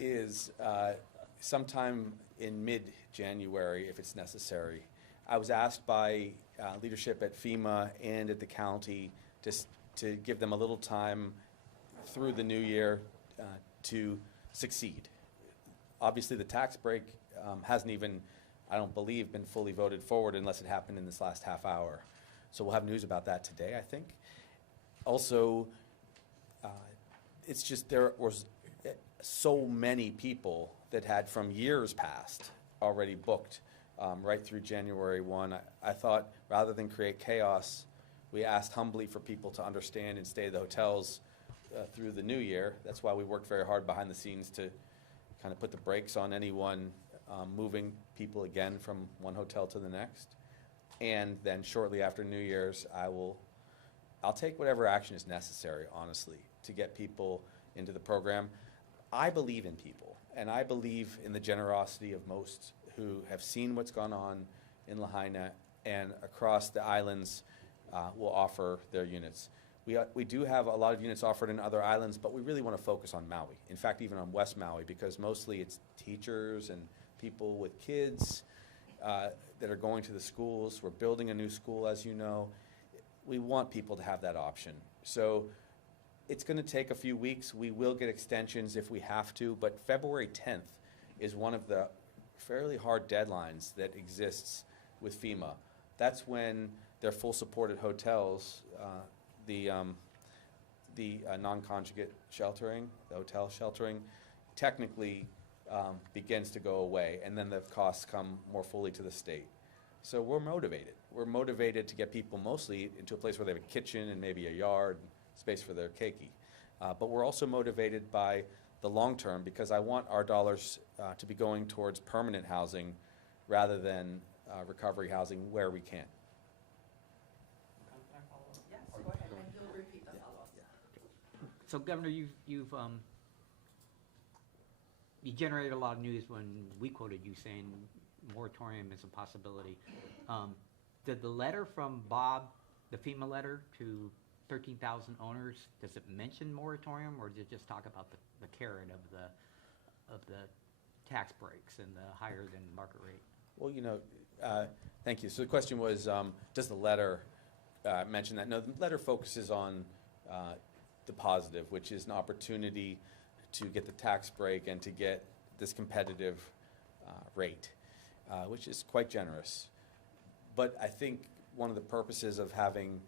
is sometime in mid-January, if it's necessary. I was asked by leadership at FEMA and at the county to give them a little time through the new year to succeed. Obviously, the tax break hasn't even, I don't believe, been fully voted forward unless it happened in this last half hour. So we'll have news about that today, I think. Also, it's just there was so many people that had from years past already booked right through January 1. I thought rather than create chaos, we asked humbly for people to understand and stay at the hotels through the new year. That's why we worked very hard behind the scenes to kind of put the brakes on anyone moving people again from one hotel to the next. And then shortly after New Year's, I'll take whatever action is necessary, honestly, to get people into the program. I believe in people, and I believe in the generosity of most who have seen what's gone on in Lahaina and across the islands will offer their units. We do have a lot of units offered in other islands, but we really want to focus on Maui. In fact, even on West Maui, because mostly it's teachers and people with kids that are going to the schools. We're building a new school, as you know. We want people to have that option. So it's going to take a few weeks. We will get extensions if we have to, but February 10th is one of the fairly hard deadlines that exists with FEMA. That's when their full supported hotels, the non-conjugate sheltering, the hotel sheltering, technically begins to go away, and then the costs come more fully to the state. So we're motivated. We're motivated to get people mostly into a place where they have a kitchen and maybe a yard, space for their keiki. But we're also motivated by the long term, because I want our dollars to be going towards permanent housing rather than recovery housing where we can. Yes, go ahead, and you'll repeat the follow-up. So, Governor, you generated a lot of news when we quoted you saying moratorium is a possibility. Did the letter from Bob, the FEMA letter to 13,000 owners, does it mention moratorium, or does it just talk about the carrot of the tax breaks and the higher than market rate? Well, thank you. So the question was, does the letter mention that? No, the letter focuses on the positive, which is an opportunity to get the tax break and to get this competitive rate, which is quite generous. But I think one of the purposes of having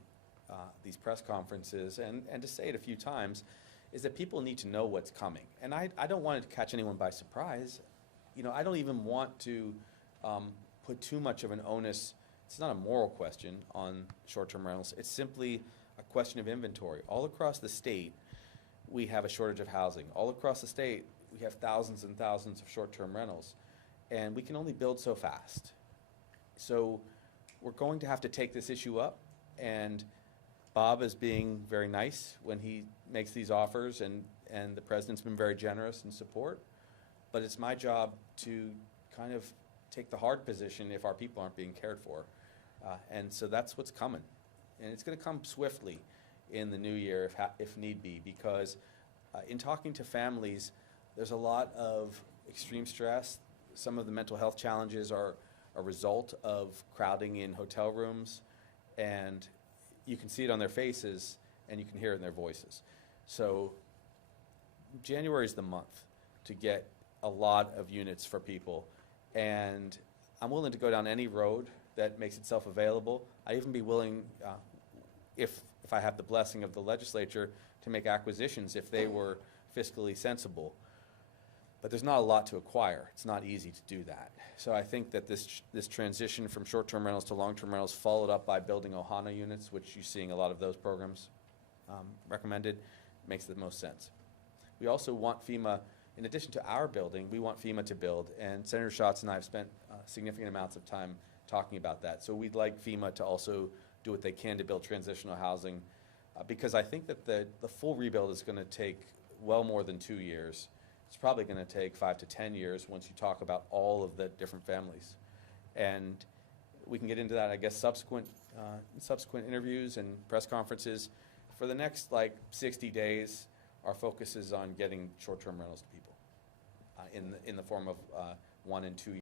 these press conferences, and to say it a few times, is that people need to know what's coming. And I don't want it to catch anyone by surprise. I don't even want to put too much of an onus. It's not a moral question on short-term rentals. It's simply a question of inventory. All across the state, we have a shortage of housing. All across the state, we have thousands and thousands of short-term rentals, and we can only build so fast. So we're going to have to take this issue up, and Bob is being very nice when he makes these offers, and the president's been very generous in support. But it's my job to kind of take the hard position if our people aren't being cared for. And so that's what's coming. And it's going to come swiftly in the new year if need be, because in talking to families, there's a lot of extreme stress. Some of the mental health challenges are a result of crowding in hotel rooms, and you can see it on their faces and you can hear it in their voices. So January is the month to get a lot of units for people, and I'm willing to go down any road that makes itself available. I'd even be willing, if I have the blessing of the legislature, to make acquisitions if they were fiscally sensible. But there's not a lot to acquire. It's not easy to do that. So I think that this transition from short-term rentals to long-term rentals, followed up by building Ohana units, which you're seeing a lot of those programs recommended, makes the most sense. We also want FEMA, in addition to our building, we want FEMA to build, and Senator Schatz and I have spent significant amounts of time talking about that. So we'd like FEMA to also do what they can to build transitional housing, because I think that the full rebuild is going to take well more than 2 years. It's probably going to take 5 to 10 years once you talk about all of the different families. And we can get into that, I guess, subsequent interviews and press conferences. For the next 60 days, our focus is on getting short-term rentals to people. in the form of 1 and 2